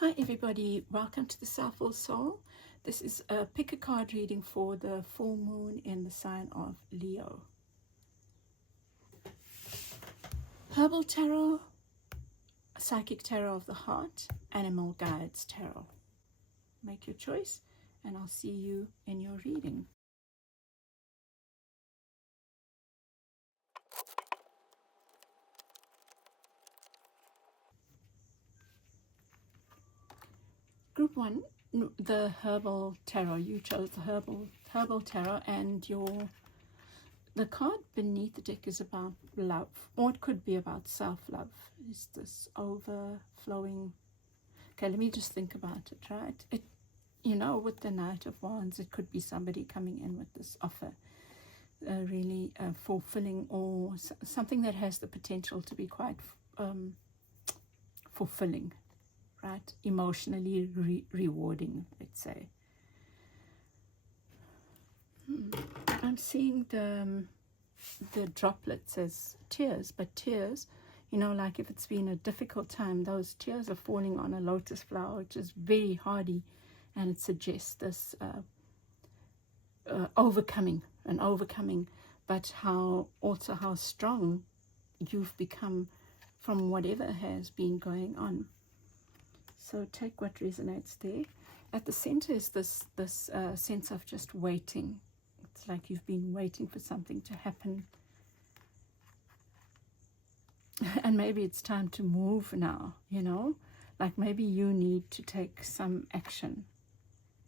Hi everybody, welcome to the Soulful Soul. This is a pick a card reading for the full moon in the sign of Leo. Herbal Tarot, Psychic Tarot of the Heart, Animal Guides Tarot. Make your choice and I'll see you in your reading. Group 1, the Herbal Tarot. You chose the Herbal Tarot, and the card beneath the deck is about love, or it could be about self-love. Is this overflowing? Okay, let me just think about it, right? With the Knight of Wands, it could be somebody coming in with this offer, really fulfilling, or something that has the potential to be quite fulfilling, right? Emotionally rewarding, let's say. I'm seeing the droplets as tears, but tears, like if it's been a difficult time, those tears are falling on a lotus flower, which is very hardy, and it suggests this overcoming, but how strong you've become from whatever has been going on. So take what resonates there. At the center is this sense of just waiting. It's like you've been waiting for something to happen. And maybe it's time to move now, like maybe you need to take some action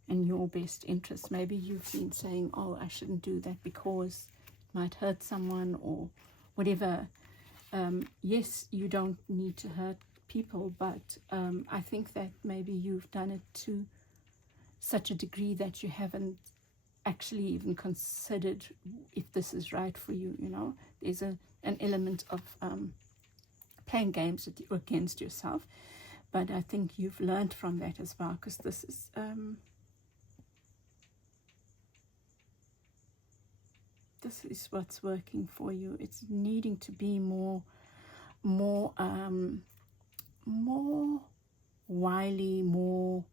in your best interest. Maybe you've been saying, oh, I shouldn't do that because it might hurt someone or whatever. Yes, you don't need to hurt people, but I think that maybe you've done it to such a degree that you haven't actually even considered if this is right for you. There's an element of playing games against yourself, but I think you've learned from that as well, because this is what's working for you. It's needing to be more wily, more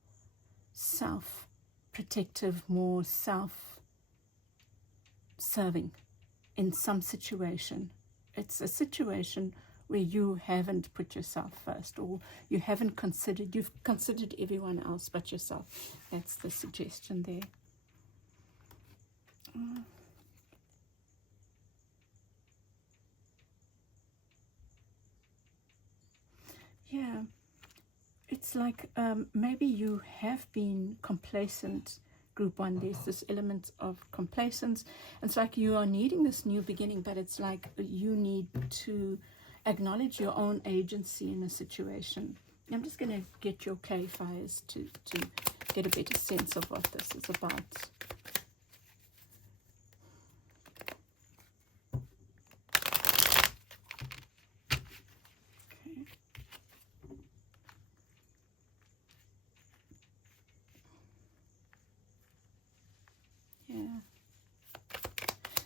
self-protective, more self-serving in some situation. It's a situation where you haven't put yourself first, or you've considered everyone else but yourself. That's the suggestion there. Yeah, it's like maybe you have been complacent. Group 1, there's this element of complacence. It's like you are needing this new beginning, but it's like you need to acknowledge your own agency in a situation. I'm just going to get your clarifiers to get a better sense of what this is about.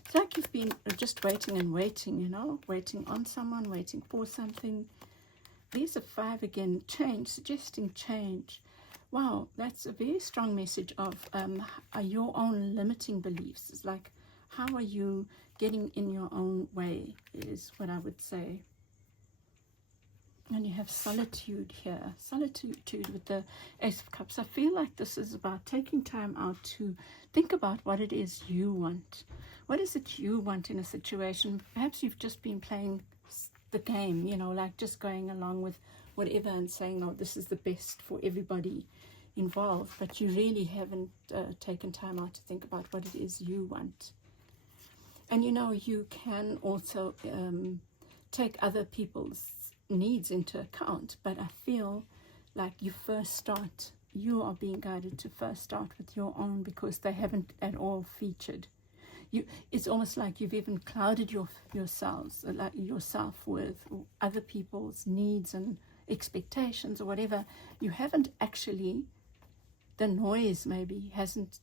It's like you've been just waiting and waiting, waiting on someone, waiting for something. There's a 5 again, change, suggesting change. Wow, that's a very strong message of your own limiting beliefs. It's like, how are you getting in your own way, is what I would say. And you have solitude here, solitude with the Ace of Cups. I feel like this is about taking time out to think about what it is you want. What is it you want in a situation? Perhaps you've just been playing the game, like just going along with whatever and saying, oh, this is the best for everybody involved. But you really haven't taken time out to think about what it is you want. And, you can also take other people's needs into account, but I feel like you are being guided to first start with your own, because they haven't at all featured you. It's almost like you've even clouded yourself with other people's needs and expectations or whatever. You haven't actually, the noise maybe hasn't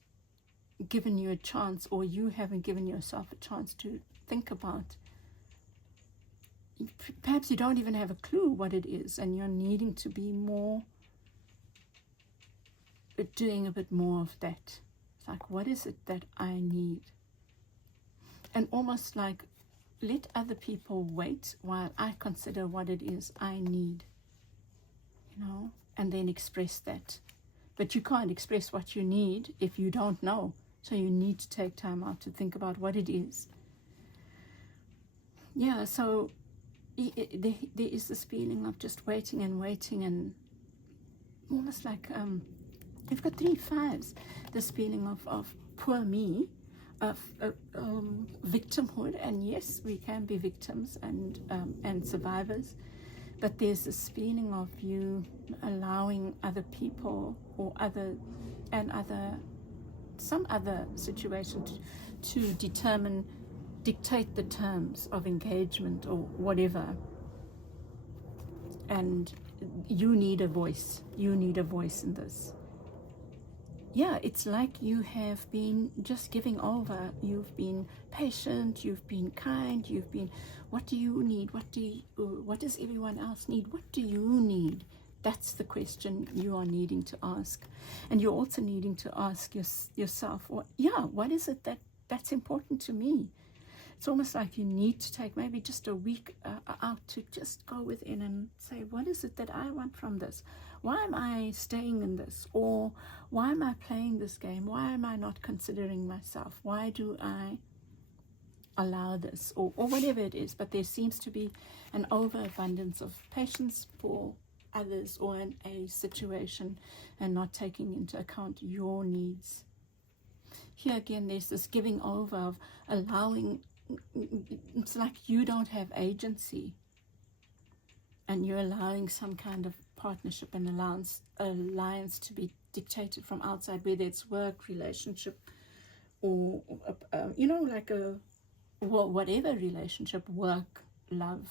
given you a chance, or you haven't given yourself a chance to think about. Perhaps you don't even have a clue what it is, and you're needing to be more doing a bit more of that. It's like, what is it that I need? And almost like, let other people wait while I consider what it is I need, and then express that. But you can't express what you need if you don't know. So you need to take time out to think about what it is. Yeah, so there is this feeling of just waiting and waiting, and almost like you've got 3 5s. This feeling of poor me, of victimhood, and yes, we can be victims and survivors, but there's this feeling of you allowing other people or some other situation to dictate the terms of engagement or whatever, and you need a voice in this. Yeah, it's like you have been just giving over. You've been patient, you've been kind, you've been, what do you need? What does everyone else need? What do you need? That's the question you are needing to ask. And you're also needing to ask yourself, what is it that's important to me? It's almost like you need to take maybe just a week out to just go within and say, what is it that I want from this? Why am I staying in this? Or why am I playing this game? Why am I not considering myself? Why do I allow this? Or whatever it is. But there seems to be an overabundance of patience for others or in a situation, and not taking into account your needs. Here again, there's this giving over of allowing. It's like you don't have agency, and you're allowing some kind of partnership and alliance to be dictated from outside, whether it's work, relationship, or like whatever relationship, work, love,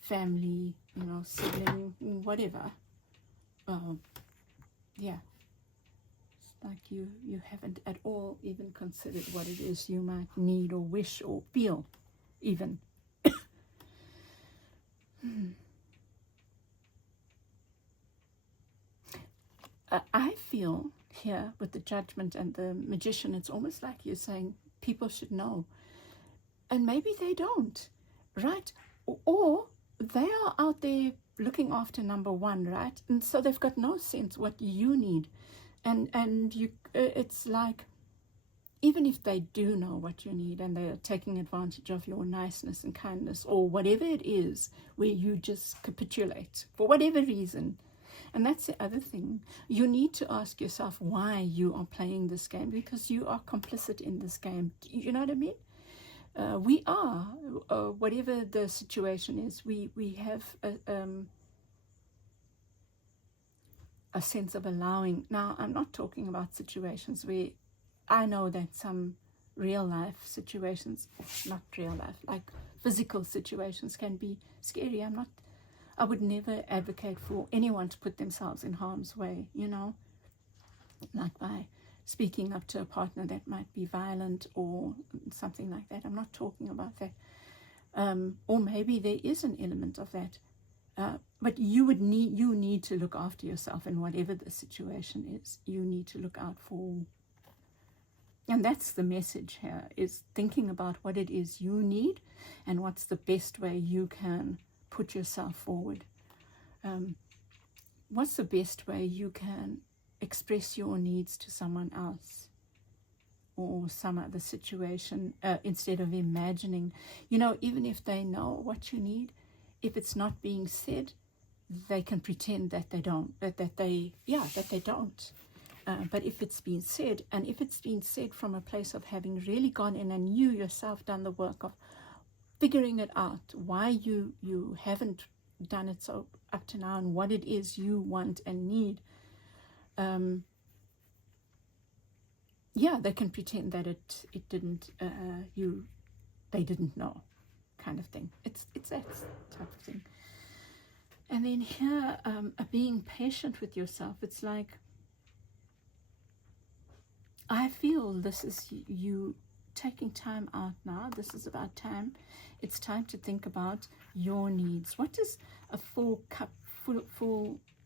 family, sibling, whatever. It's like you haven't at all even considered what it is you might need or wish or feel even. I feel here with the Judgment and the Magician, it's almost like you're saying people should know, and maybe they don't, right? Or they are out there looking after number one, right? And so they've got no sense what you need, and you, it's like, even if they do know what you need and they're taking advantage of your niceness and kindness or whatever it is, where you just capitulate for whatever reason. And that's the other thing. You need to ask yourself why you are playing this game, because you are complicit in this game. You know what I mean? We are, whatever the situation is, we have a sense of allowing. Now, I'm not talking about situations where I know that some real life situations, not real life, like physical situations can be scary. I would never advocate for anyone to put themselves in harm's way, like by speaking up to a partner that might be violent or something like that. I'm not talking about that. Or maybe there is an element of that. But you need to look after yourself in whatever the situation is. You need to look out for. And that's the message here, is thinking about what it is you need and what's the best way you can put yourself forward. What's the best way you can express your needs to someone else or some other situation, instead of imagining, even if they know what you need, if it's not being said, they can pretend that they don't, that they don't. But if it's been said, and if it's been said from a place of having really gone in and you yourself done the work of figuring it out, why you haven't done it so up to now, and what it is you want and need, they can pretend that it didn't, they didn't know, kind of thing. It's that type of thing. And then here, being patient with yourself. It's like, I feel this is you taking time out now. This is about time. It's time to think about your needs. What does a full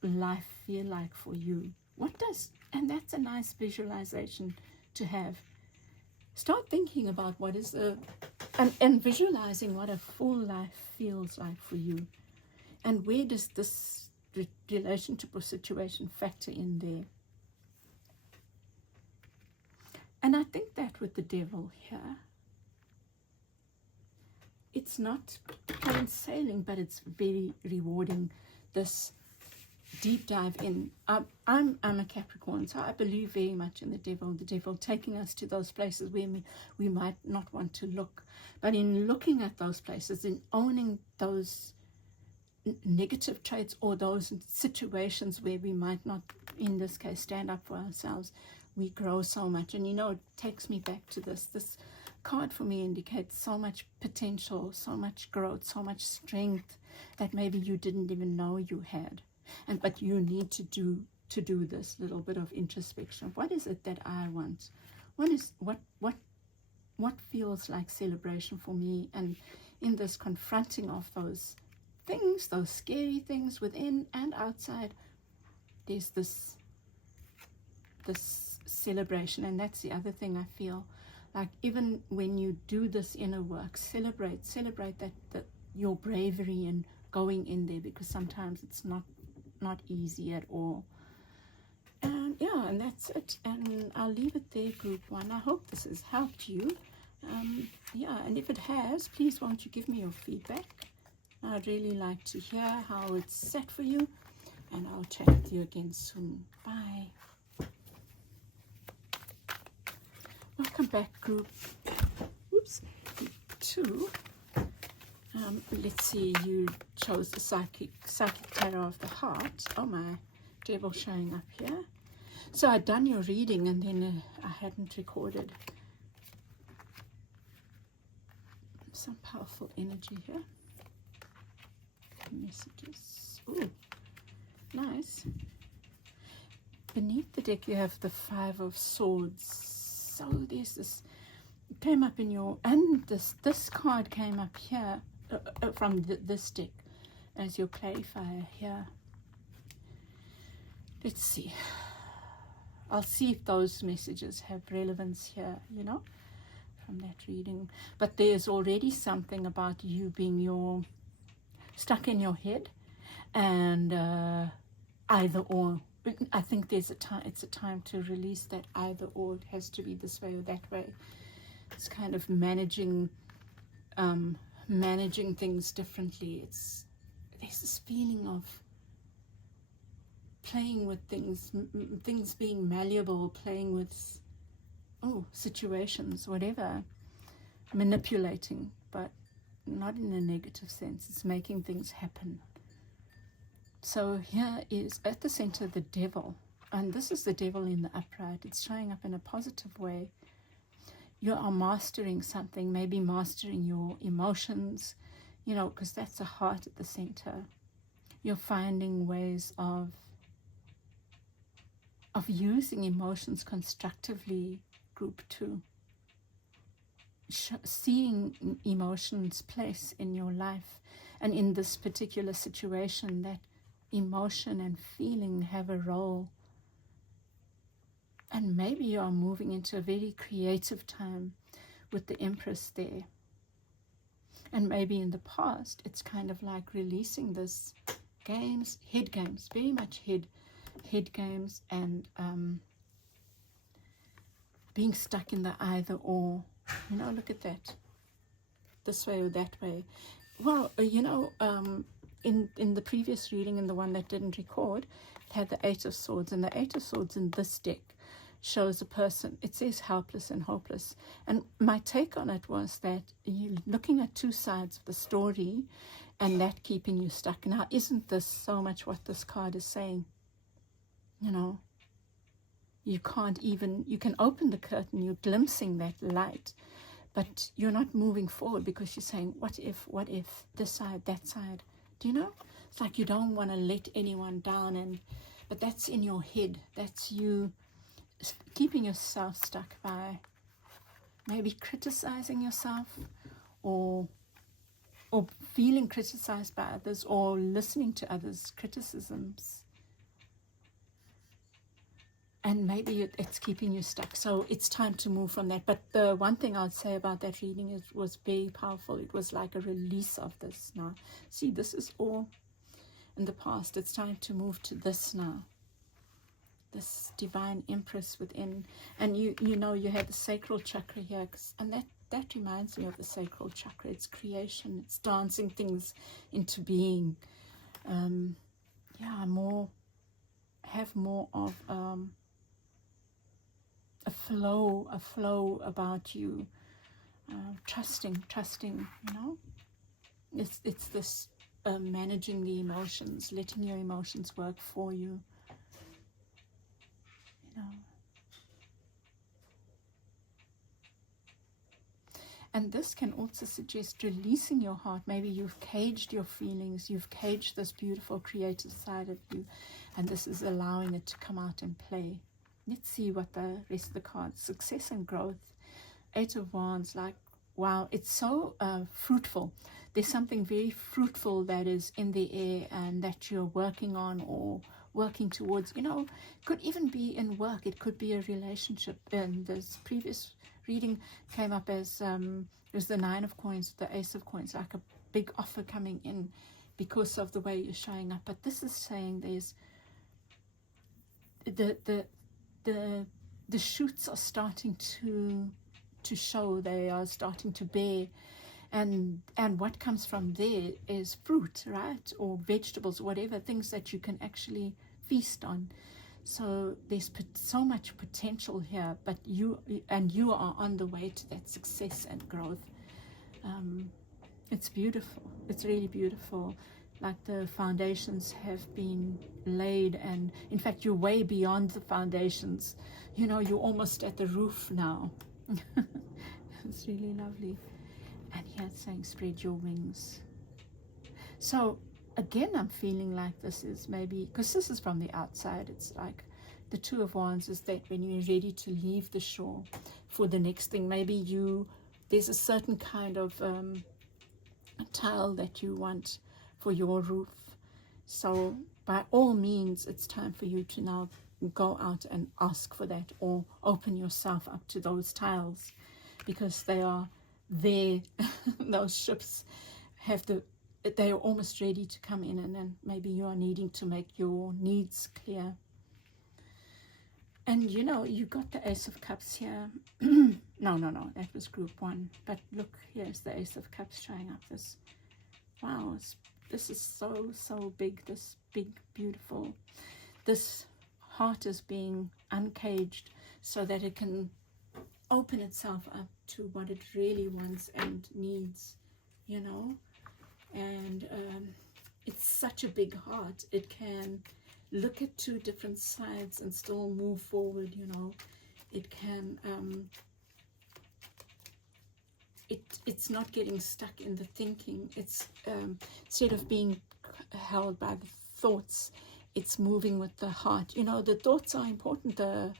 life feel like for you? What does And that's a nice visualization to have. Start thinking about what is and visualizing what a full life feels like for you. And where does this relationship or situation factor in there? And I think that with the devil here, it's not plain sailing, but it's very rewarding, this deep dive in. I'm a Capricorn, so I believe very much in the devil taking us to those places where we might not want to look. But in looking at those places, in owning those negative traits or those situations where we might not, in this case, stand up for ourselves, we grow so much. And it takes me back to this card for me indicates so much potential, so much growth, so much strength that maybe you didn't even know you had. But you need to do this little bit of introspection. What is it that I want? What feels like celebration for me? And in this confronting of those things, those scary things within and outside, there's this celebration. And that's the other thing I feel like, even when you do this inner work, celebrate that your bravery in going in there, because sometimes it's not easy at all. And yeah, and that's it. And I'll leave it there, group one. I hope this has helped you. Yeah, and if it has, please won't you give me your feedback. I'd really like to hear how it's set for you, and I'll chat with you again soon. Bye. Welcome back, group. Oops. 2. Let's see, you chose the psychic tarot of the heart. Oh my, devil showing up here. So I'd done your reading, and then I hadn't recorded. Some powerful energy here. Messages. Ooh, nice. Beneath the deck you have the 5 of Swords. So there's this, it came up in your, and this card came up here from this deck as your clarifier here. Let's see. I'll see if those messages have relevance here, from that reading. But there's already something about you being stuck in your head, and either or. I think there's it's a time to release that either or. It has to be this way or that way. It's kind of managing things differently. There's this feeling of playing with things being malleable, playing with situations, whatever, manipulating, but not in a negative sense. It's making things happen. So here is at the center the devil, and this is the devil in the upright. It's showing up in a positive way. You are mastering something, maybe mastering your emotions, because that's the heart at the center. You're finding ways of using emotions constructively, group 2. Seeing emotions' place in your life, and in this particular situation, that emotion and feeling have a role. And maybe you are moving into a very creative time with the Empress there. And maybe in the past, it's kind of like releasing this head games, very much head games, and being stuck in the either or. Look at that. This way or that way. Well, in the previous reading, in the one that didn't record, it had the 8 of Swords, and the 8 of Swords in this deck shows a person, it says helpless and hopeless. And my take on it was that you're looking at 2 sides of the story, and that keeping you stuck. Now, isn't this so much what this card is saying? You can open the curtain, you're glimpsing that light, but you're not moving forward because you're saying, what if, this side, that side. Do you know? It's like you don't want to let anyone down, but that's in your head. That's you keeping yourself stuck by maybe criticizing yourself, or feeling criticized by others, or listening to others' criticisms. and maybe it's keeping you stuck. So it's time to move from that. But the one thing I'd say about that reading is it was very powerful. It was like a release of this now. See, this is all in the past. It's time to move to this now. This divine empress within. And you know, you have the sacral chakra here. And that reminds me of the sacral chakra. It's creation. It's dancing things into being. Yeah, have more of a flow about you, trusting, you know. It's this managing the emotions, letting your emotions work for you, you know. And this can also suggest releasing your heart. Maybe you've caged your feelings, you've caged this beautiful creative side of you, and this is allowing it to come out and play. Let's see what the rest of the cards. Success and growth. 8 of Wands, like, wow, it's so fruitful. There's something very fruitful that is in the air and that you're working on or working towards. You know, could even be in work. It could be a relationship. And this previous reading came up as it was the 9 of Coins, the Ace of Coins, like a big offer coming in because of the way you're showing up. But this is saying there's the shoots are starting to show, they are starting to bear, and what comes from there is fruit, right, or vegetables, whatever, things that you can actually feast on. So there's so much potential here, but you are on the way to that success and growth. It's beautiful. It's really beautiful. Like the foundations have been laid, and in fact you're way beyond the foundations. You know, you're almost at the roof now. It's really lovely. And here it's saying spread your wings. So again, I'm feeling like this is maybe, because this is from the outside, it's like the 2 of Wands is that when you're ready to leave the shore for the next thing, maybe there's a certain kind of tile that you want for your roof. So by all means, it's time for you to now go out and ask for that, or open yourself up to those tiles, because they are there. Those ships they are almost ready to come in, and then maybe you are needing to make your needs clear. And you know, you got the Ace of Cups here. No, that was group 1. But look, here's the Ace of Cups showing up. This, wow, this is so big, this big, beautiful. This heart is being uncaged so that it can open itself up to what it really wants and needs, you know. And it's such a big heart. It can look at 2 different sides and still move forward, you know. It can it's not getting stuck in the thinking. It's instead of being held by the thoughts, it's moving with the heart. You know, the thoughts are important, the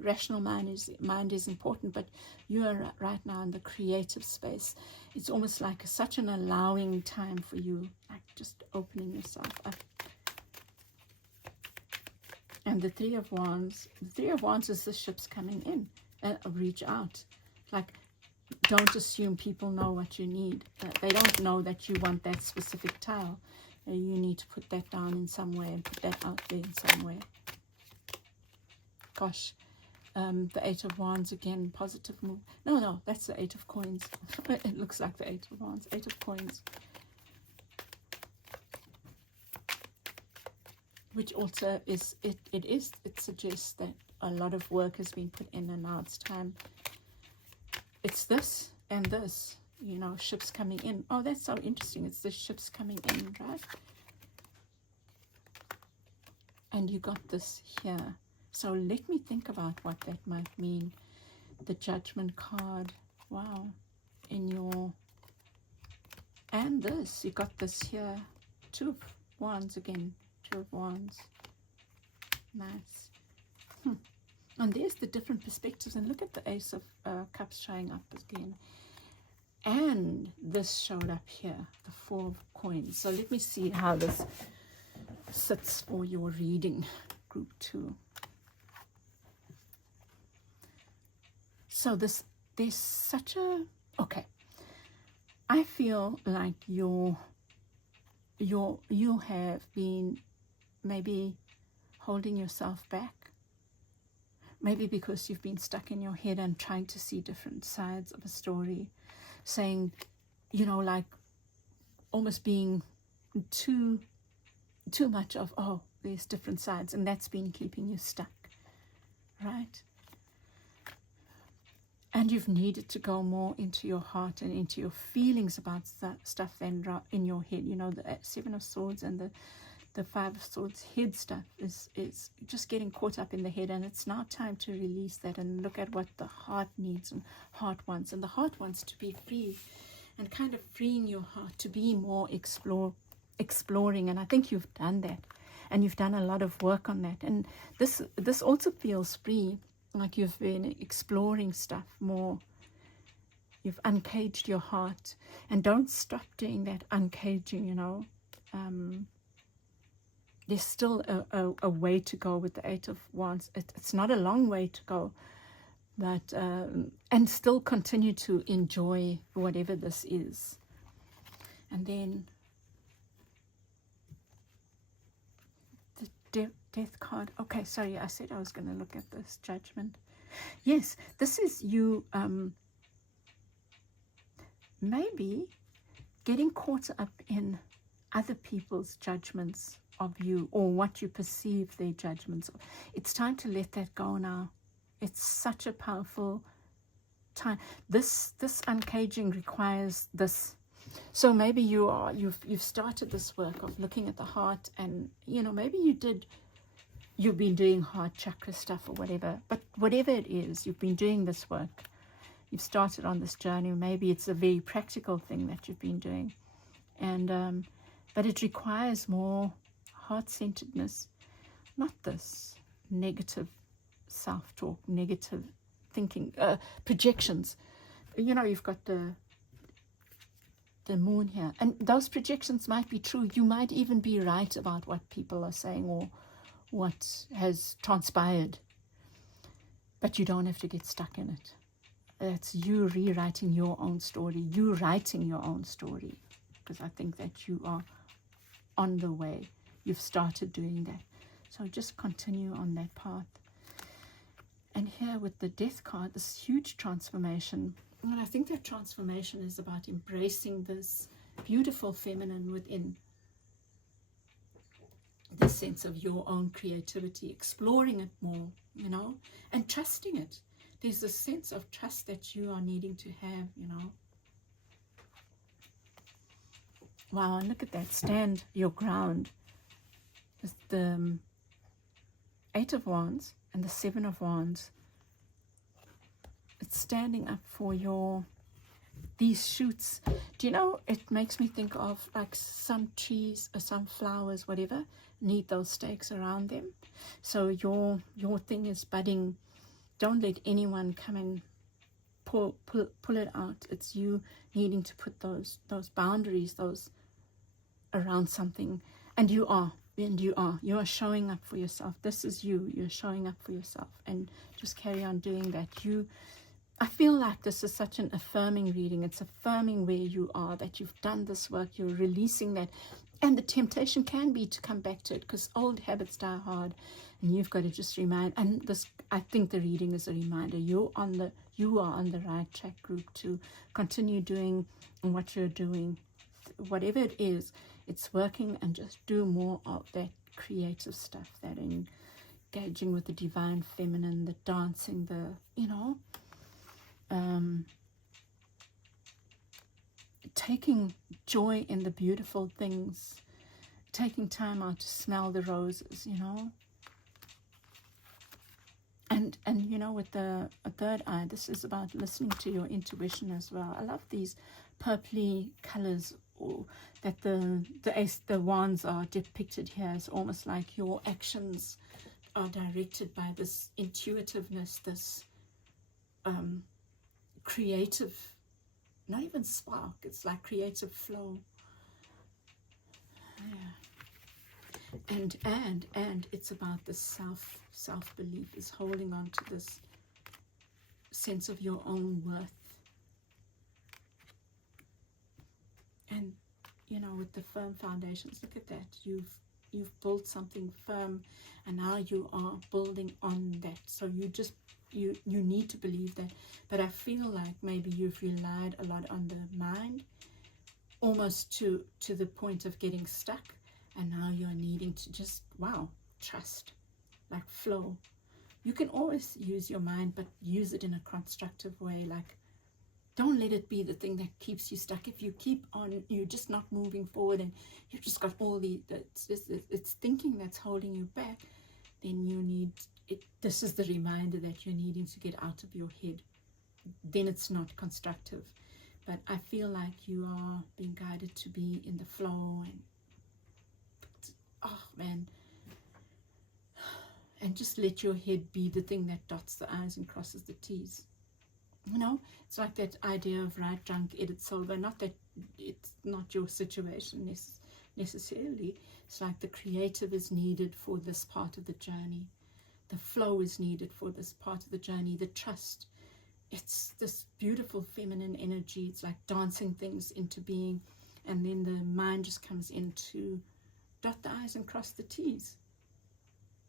rational mind is important, but you are right now in the creative space. It's almost like such an allowing time for you, like just opening yourself up. And the 3 of Wands, is the ships coming in. Reach out. Like, don't assume people know what you need. They don't know that you want that specific tile. You need to put that down in some way and put that out there in some way. Gosh, the 8 of Wands again, positive move. No, that's the 8 of Coins. It looks like the 8 of Wands. 8 of Coins. Which also is, it suggests that a lot of work has been put in, and now it's time. It's this and this, you know, ships coming in. Oh, that's so interesting. It's the ships coming in, right? And you got this here. So let me think about what that might mean. The Judgment card. Wow. In your... And this. You got this here. 2 of Wands again. 2 of Wands. Nice. And there's the different perspectives. And look at the Ace of Cups showing up again. And this showed up here. The 4 of Coins. So let me see how this sits for your reading. Group 2. So there's such a, okay, I feel like you have been maybe holding yourself back, maybe because you've been stuck in your head and trying to see different sides of a story, saying, like almost being too much of, oh, there's different sides, and that's been keeping you stuck, right? And you've needed to go more into your heart and into your feelings about stuff than in your head. The Seven of Swords and the Five of Swords head stuff is just getting caught up in the head, and it's now time to release that and look at what the heart needs and heart wants. And the heart wants to be free, and kind of freeing your heart to be more exploring. And I think you've done that, and you've done a lot of work on that. And this also feels free, like you've been exploring stuff more. You've uncaged your heart, and don't stop doing that uncaging. There's still a way to go with the Eight of Wands. It's not a long way to go, but and still continue to enjoy whatever this is. And then the Death card. Okay, sorry, I said I was going to look at this Judgment. Yes, this is you maybe getting caught up in other people's judgments of you, or what you perceive their judgments of. It's time to let that go now. It's such a powerful time. This uncaging requires this. So maybe you've started this work of looking at the heart, and maybe you've been doing heart chakra stuff or whatever, but whatever it is, you've been doing this work. You've started on this journey. Maybe it's a very practical thing that you've been doing, and but it requires more heart-centeredness, not this negative self-talk, negative thinking, projections. You've got the moon here, and those projections might be true. You might even be right about what people are saying or what has transpired, but you don't have to get stuck in it. It's you rewriting your own story, you writing your own story, because I think that you are on the way. You've started doing that, so just continue on that path. And here with the Death card, this huge transformation, and I think that transformation is about embracing this beautiful feminine within, the sense of your own creativity, exploring it more, and trusting it. There's a sense of trust that you are needing to have, Wow, and look at that. Stand your ground. With the Eight of Wands and the Seven of Wands. It's standing up for these shoots. Do you know, it makes me think of like some trees or some flowers, whatever, need those stakes around them. So your thing is budding. Don't let anyone come and pull it out. It's you needing to put those boundaries, those around something. And you are showing up for yourself. This is you're showing up for yourself, and just carry on doing that. I feel like this is such an affirming reading. It's affirming where you are, that you've done this work, you're releasing that. And the temptation can be to come back to it, because old habits die hard, and you've got to just remind. And this, I think the reading is a reminder. You are on the right track, group, to continue doing what you're doing. Whatever it is, it's working, and just do more of that creative stuff, that engaging with the divine feminine, the dancing, taking joy in the beautiful things, taking time out to smell the roses, and with the third eye, this is about listening to your intuition as well. I love these purpley colors, or that the wands are depicted here as almost like your actions are directed by this intuitiveness, this creative, not even spark, it's like creative flow. Yeah. And it's about the self-belief, is holding on to this sense of your own worth. And, you know, with the firm foundations, look at that. You've built something firm, and now you are building on that. So you need to believe that. But I feel like maybe you've relied a lot on the mind, almost to the point of getting stuck, and now you're needing to just, wow, trust, like flow. You can always use your mind, but use it in a constructive way. Like, don't let it be the thing that keeps you stuck. If you keep on, you're just not moving forward, and you've just got all it's thinking that's holding you back, then you need it. This is the reminder that you're needing to get out of your head. Then it's not constructive. But I feel like you are being guided to be in the flow, and oh man, and just let your head be the thing that dots the I's and crosses the T's. You know, it's like that idea of right drunk, edit sober. Not that it's not your situation necessarily. It's like the creative is needed for this part of the journey. The flow is needed for this part of the journey. The trust. It's this beautiful feminine energy. It's like dancing things into being. And then the mind just comes in to dot the I's and cross the T's.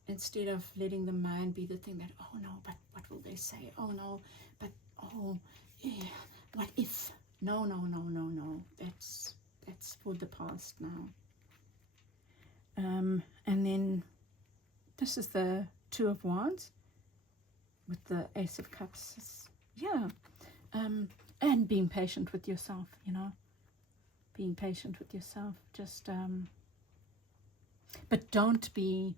Instead of letting the mind be the thing that, oh no, but what will they say? Oh no, but oh yeah, what if? No. That's for the past now. And then this is the Two of Wands with the Ace of Cups. Yeah. And being patient with yourself, you know. Being patient with yourself. Just but don't be,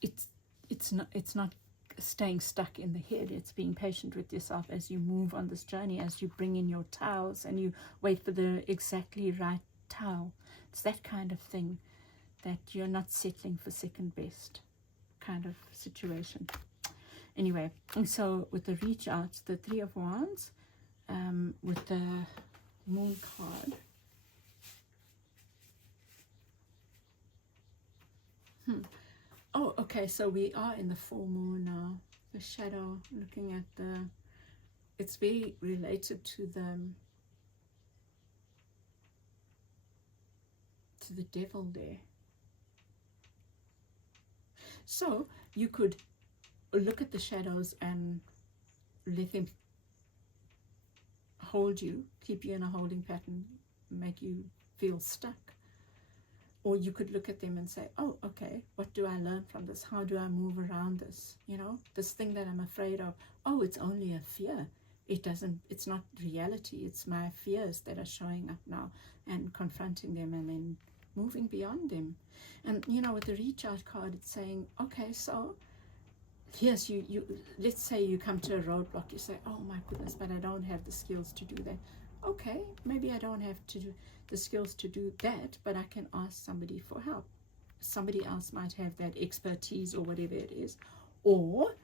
it's not staying stuck in the head. It's being patient with yourself as you move on this journey, as you bring in your towels and you wait for the exactly right towel. It's that kind of thing, that you're not settling for second best kind of situation. Anyway, and so with the reach out, the Three of Wands, with the Moon card. Oh, okay, so we are in the full moon now. The shadow, looking at it's very related to the devil there. So you could look at the shadows and let them hold you, keep you in a holding pattern, make you feel stuck. Or you could look at them and say, oh, okay, what do I learn from this? How do I move around this? You know, this thing that I'm afraid of. Oh, it's only a fear. It's not reality. It's my fears that are showing up now, and confronting them and then moving beyond them. And, you know, with the reach out card, it's saying, okay, so here's you let's say you come to a roadblock. You say, oh my goodness, but I don't have the skills to do that. Okay, maybe I don't have to do the skills to do that, but I can ask somebody for help. Somebody else might have that expertise or whatever it is. Or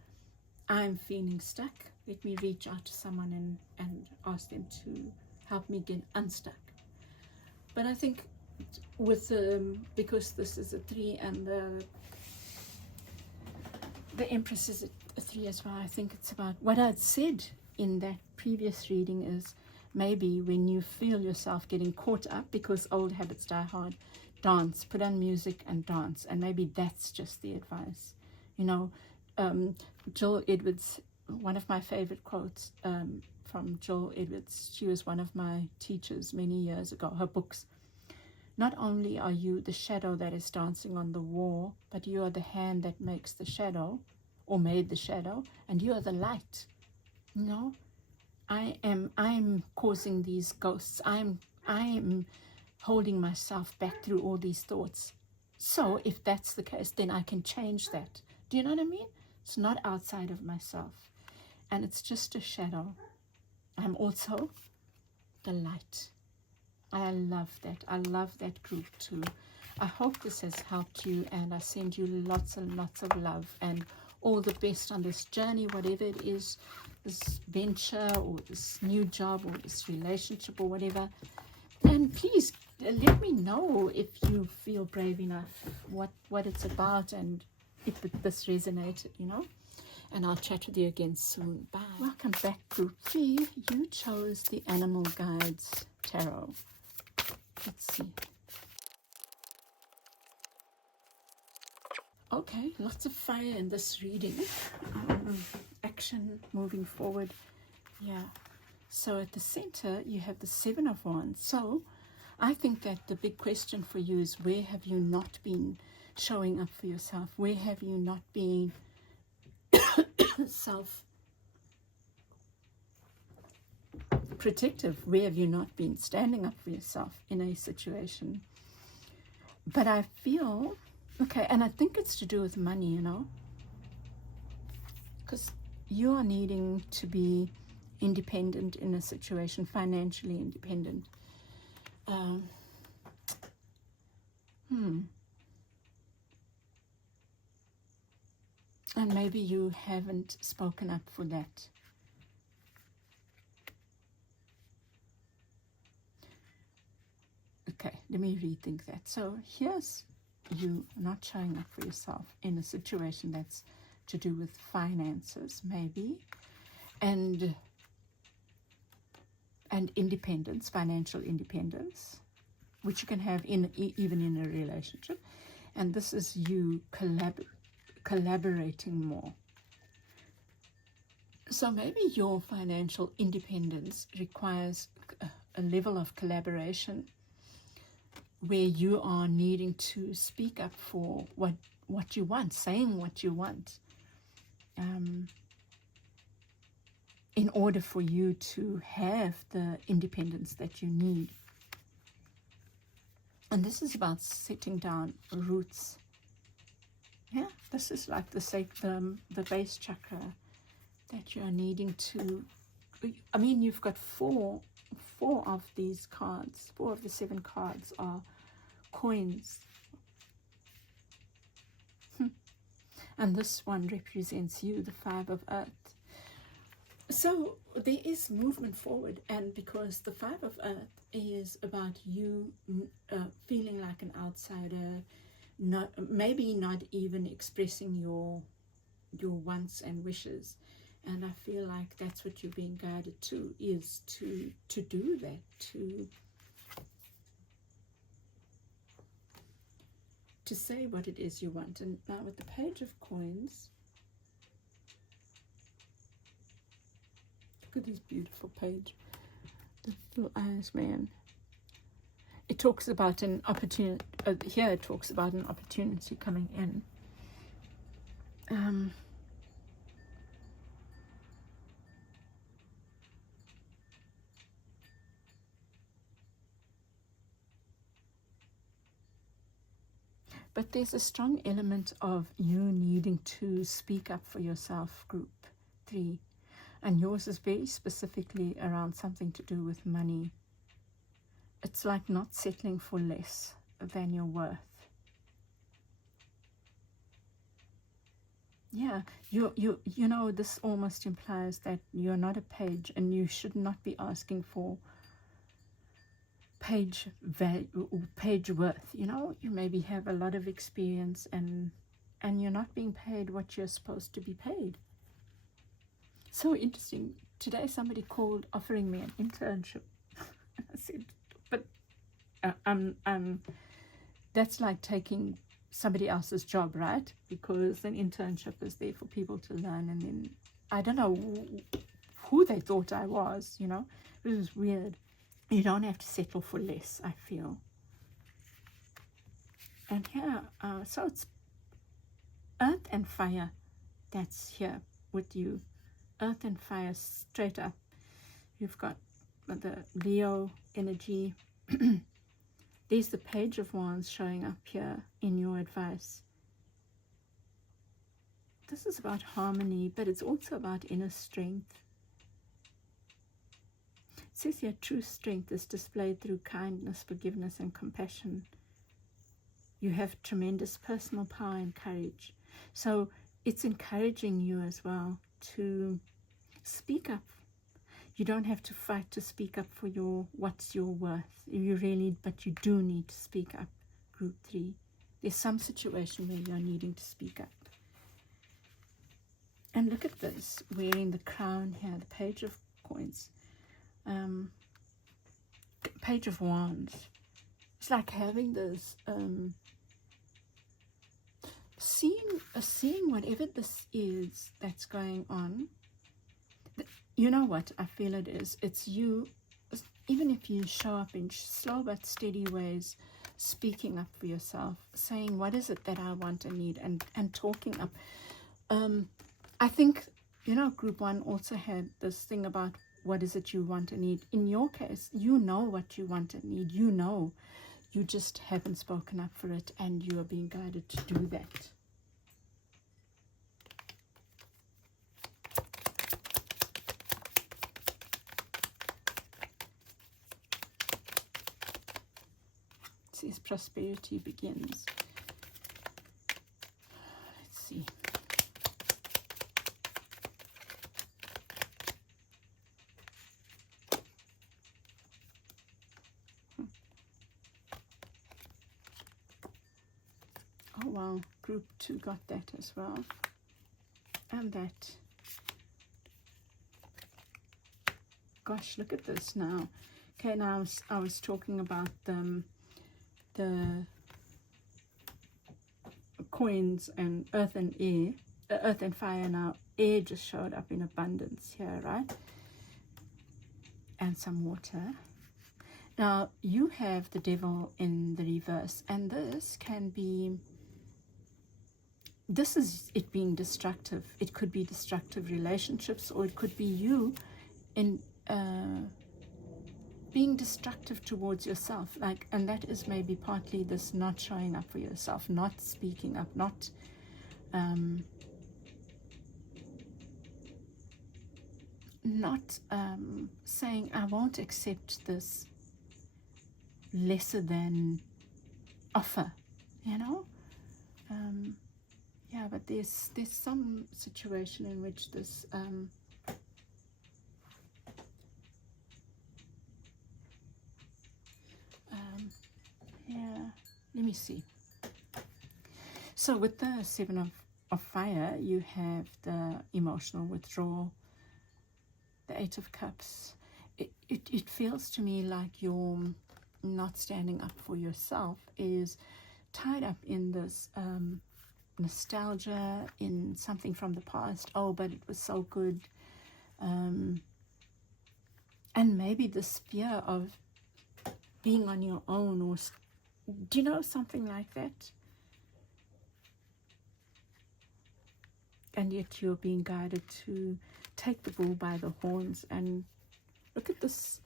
I'm feeling stuck. Let me reach out to someone and ask them to help me get unstuck. But I think with because this is a 3 and the Empress is a 3 as well, I think it's about what I'd said in that previous reading is, maybe when you feel yourself getting caught up because old habits die hard, dance, put on music and dance. And maybe that's just the advice. You know, Jill Edwards, one of my favorite quotes from Jill Edwards, she was one of my teachers many years ago, her books. Not only are you the shadow that is dancing on the wall, but you are the hand that makes the shadow, or made the shadow, and you are the light. You know, I'm causing these ghosts. I am holding myself back through all these thoughts. So if that's the case, then I can change that. Do you know what I mean? It's not outside of myself, and it's just a shadow. I'm also the light. I love that. I love that group too. I hope this has helped you, and I send you lots and lots of love and all the best on this journey, whatever it is, this venture or this new job or this relationship or whatever. And please let me know if you feel brave enough, what it's about, and if this resonated, you know. and I'll chat with you again soon. Bye. Welcome back, Group 3. You chose the Animal Guides Tarot. Let's see. Okay, lots of fire in this reading. Action, moving forward. Yeah. So at the center, you have the Seven of Wands. So I think that the big question for you is, where have you not been showing up for yourself? Where have you not been self-protective? Where have you not been standing up for yourself in a situation? But I feel, okay, and I think it's to do with money, you know, because you are needing to be independent in a situation, financially independent. And maybe you haven't spoken up for that. Okay, let me rethink that. So here's you not showing up for yourself in a situation that's to do with finances, maybe, and independence, financial independence, which you can have even in a relationship. And this is you collaborating more. So maybe your financial independence requires a level of collaboration where you are needing to speak up for what you want, saying what you want, in order for you to have the independence that you need. And this is about setting down roots. Yeah, this is like the base chakra that you are needing to. I mean, you've got four of these cards. 4 of the 7 cards are coins. And this one represents you, the 5 of Earth. So there is movement forward, and because the 5 of Earth is about you feeling like an outsider, maybe not even expressing your wants and wishes, and I feel like that's what you're being guided to, is to do that, to say what it is you want. And now with the Page of Coins, look at this beautiful page, the little eyes, man. It talks about an opportunity. Here it talks about an opportunity coming in. But there's a strong element of you needing to speak up for yourself, Group 3. And yours is very specifically around something to do with money. It's like not settling for less than your worth. Yeah, you know, this almost implies that you're not a page, and you should not be asking for page value or page worth. You know, you maybe have a lot of experience, and you're not being paid what you're supposed to be paid. So interesting. Today somebody called offering me an internship. I said, but that's like taking somebody else's job, right? Because an internship is there for people to learn, and then I don't know who they thought I was, you know. It was weird. You don't have to settle for less, I feel. And here, so it's Earth and Fire that's here with you. Earth and Fire straight up. You've got the Leo energy. There's the Page of Wands showing up here in your advice. This is about harmony, but it's also about inner strength. It says here, true strength is displayed through kindness, forgiveness, and compassion. You have tremendous personal power and courage. So it's encouraging you as well to speak up. You don't have to fight to speak up for what's your worth. But you do need to speak up, Group 3. There's some situation where you're needing to speak up. And look at this, wearing the crown here, the Page of Coins, Page of Wands. It's like having this, seeing whatever this is that's going on. You know what I feel it is? It's you, even if you show up in slow but steady ways, speaking up for yourself, saying, what is it that I want and need, and talking up. I think, you know, group 1 also had this thing about what is it you want and need. In your case, you know what you want and need. You know. You just haven't spoken up for it, and you are being guided to do that. It says prosperity begins. Let's see. Oh wow, group 2 got that as well. And that. Gosh, look at this now. Okay, now I was talking about the coins and earth and air, earth and fire. Now air just showed up in abundance here, right? And some water. Now you have the devil in the reverse, and this can be, this is it being destructive. It could be destructive relationships, or it could be you in being destructive towards yourself, like, and that is maybe partly this not showing up for yourself, not speaking up, not saying, I won't accept this lesser than offer, you know. Yeah, but there's some situation in which this yeah, let me see. So with the 7 of fire, you have the emotional withdrawal, the 8 of cups. It feels to me like you're not standing up for yourself is tied up in this nostalgia, in something from the past. Oh, but it was so good. And maybe this fear of being on your own, or do you know, something like that? And yet you're being guided to take the bull by the horns. And look at this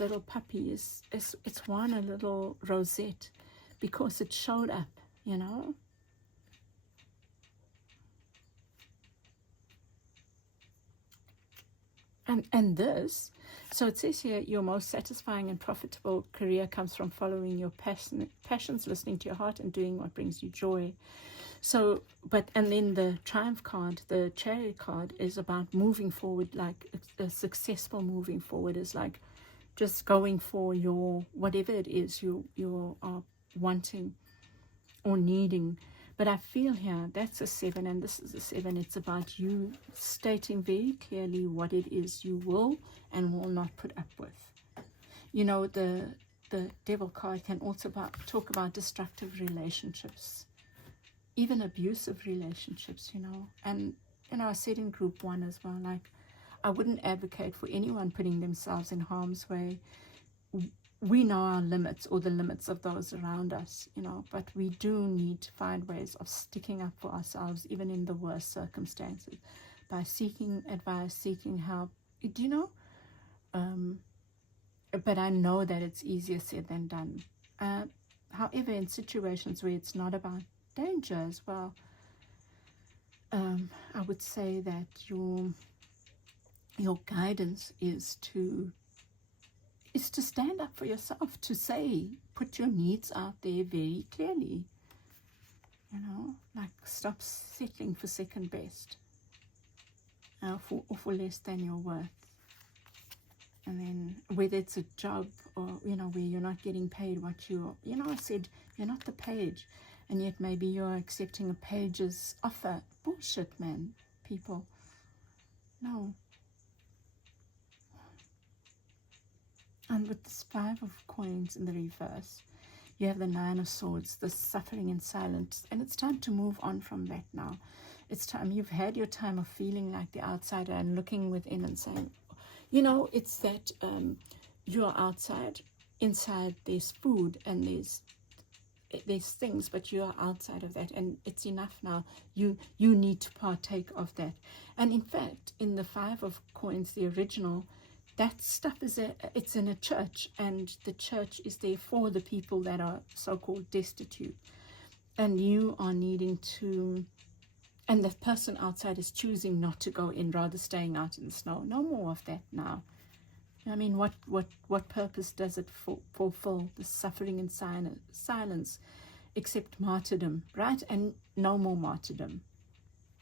little puppy. It's won a little rosette because it showed up, you know. And this, so it says here, your most satisfying and profitable career comes from following your passions, listening to your heart, and doing what brings you joy. So, and then the Triumph card, the Chariot card, is about moving forward, like a successful moving forward is like just going for your, whatever it is you are wanting or needing. But I feel here, that's a 7 and this is a 7. It's about you stating very clearly what it is you will and will not put up with. You know, the Devil card can also talk about destructive relationships, even abusive relationships, you know. And, you know, I said in group 1 as well, like, I wouldn't advocate for anyone putting themselves in harm's way. We know our limits, or the limits of those around us, you know, but we do need to find ways of sticking up for ourselves, even in the worst circumstances, by seeking advice, seeking help, do you know? But I know that it's easier said than done. However, in situations where it's not about danger as well, I would say that your guidance is to stand up for yourself, to say, put your needs out there very clearly, you know, like stop settling for second best, or for less than your worth. And then whether it's a job, or, you know, where you're not getting paid what you know, I said, you're not the page. and yet maybe you're accepting a page's offer. Bullshit, man, people. No. And with this 5 of coins in the reverse, you have the 9 of swords, the suffering in silence, and it's time to move on from that now. It's time. You've had your time of feeling like the outsider and looking within and saying, you know, it's that you're outside, inside there's food and there's things, but you're outside of that, and it's enough now. You need to partake of that. And in fact, in the 5 of coins, the original, that stuff it's in a church, and the church is there for the people that are so-called destitute, and you are needing to, and the person outside is choosing not to go in, rather staying out in the snow. No more of that now. I mean, what purpose does it fulfill, the suffering in silence, except martyrdom, right? And no more martyrdom.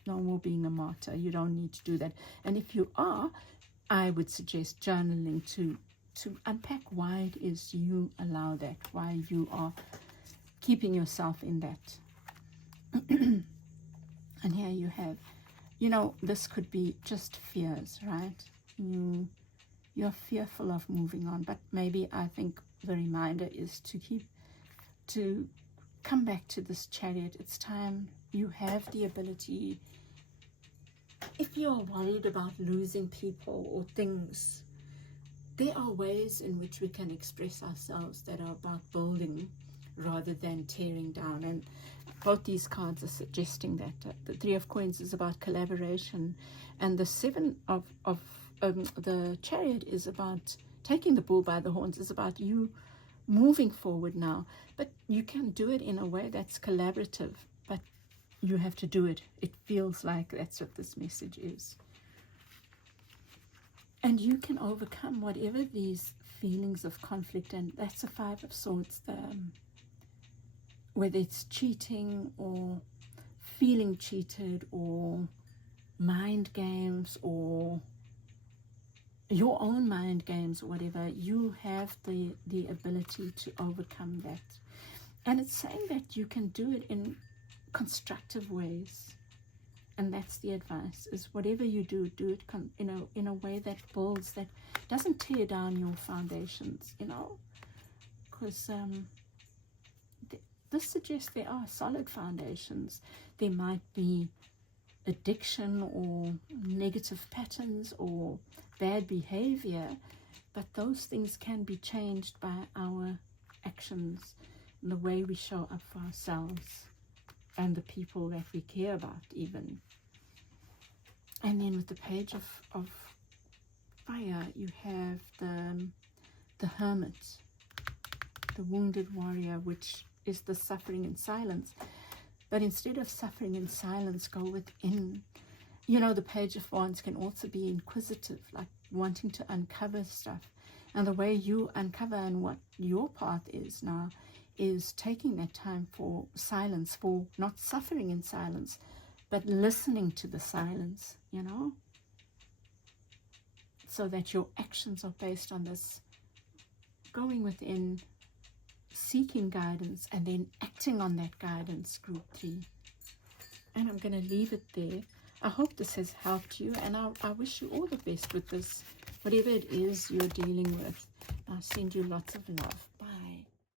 No more being a martyr. You don't need to do that. And if you are, I would suggest journaling to unpack why it is you allow that, why you are keeping yourself in that. And here you have, you know, this could be just fears, right? You're fearful of moving on, but maybe I think the reminder is to come back to this Chariot. It's time. You have the ability. If you're worried about losing people or things, there are ways in which we can express ourselves that are about building rather than tearing down. And both these cards are suggesting that. The 3 of coins is about collaboration, and the 7 of the Chariot is about taking the bull by the horns. It's about you moving forward now, but you can do it in a way that's collaborative, but you have to do it. It feels like that's what this message is. And you can overcome whatever these feelings of conflict, and that's a 5 of swords, whether it's cheating or feeling cheated or mind games or your own mind games or whatever. You have the ability to overcome that. And it's saying that you can do it in constructive ways. And that's the advice, is whatever you do it in a way that builds, that doesn't tear down your foundations, you know, because this suggests there are solid foundations. There might be addiction or negative patterns or bad behavior, but those things can be changed by our actions, the way we show up for ourselves and the people that we care about even. And then with the Page of Fire, you have the Hermit, the wounded warrior, which is the suffering in silence. But instead of suffering in silence, go within. You know, the Page of Wands can also be inquisitive, like wanting to uncover stuff. And the way you uncover and what your path is now is taking that time for silence, for not suffering in silence, but listening to the silence, you know, so that your actions are based on this, going within, seeking guidance, and then acting on that guidance, Group 3. And I'm going to leave it there. I hope this has helped you, and I wish you all the best with this, whatever it is you're dealing with. I send you lots of love.